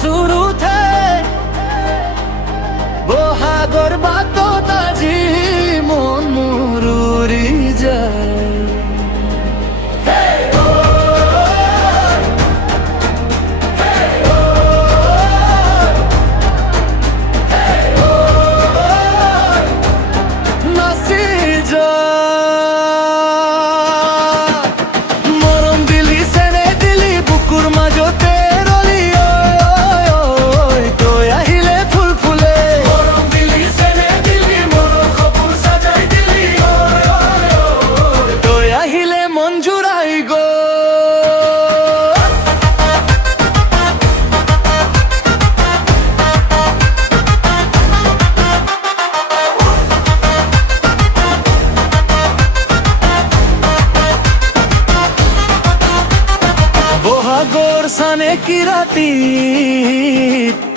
শুরুতে বহাগৰ বাটত আজি মন মোৰ উৰি যায়। বহাগৰ চানে কি ৰাতি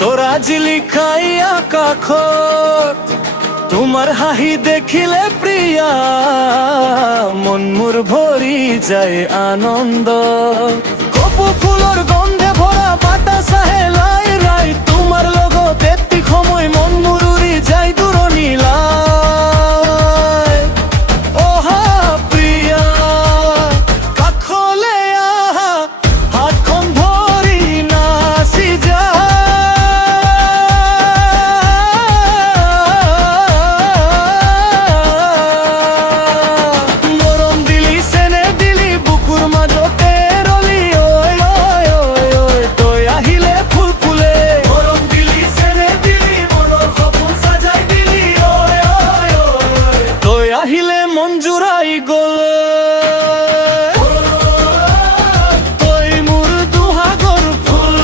তোৰা জিলিকাই আকাশত, তোমাৰ হাঁহি দেখিলে প্ৰিয়া মন মোৰ ভৰি যায় আনন্দ। কপৌ ফুলৰ গন্ধে ভৰা বাতাস আহে লাই ৰাই, তোমাৰ লগত এটি সময় মন মোৰ উৰি যায় দূৰণিলৈ। অহা প্ৰিয়া কাষলৈ আহা, হাতখন ধৰি নাচি যা। মৰম দিলি চেনে দিলি বুকুৰ মাজতে ৰলি, ঐ ঐ ঐ ঐ তই আহিলে ফুল ফুলে। মৰম দিলি চেনে দিলি মনৰ সপোন সাজাই দিলি, ঐ ঐ ঐ তই আহিলে মন জুৰাই গ'ল। তই মোৰ দুহাগৰ ফুল,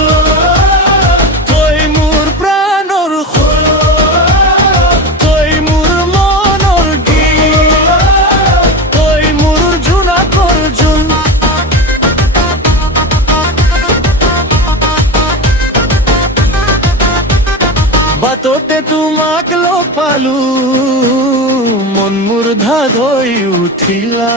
তই মোৰ প্ৰাণৰ ফুল, তই মোৰ মনৰ গীত, তই মোৰ জোনাকৰ জোন। বাটতে তোমাক লগ পালো, মন মোৰ ধাধৈ উঠিলা।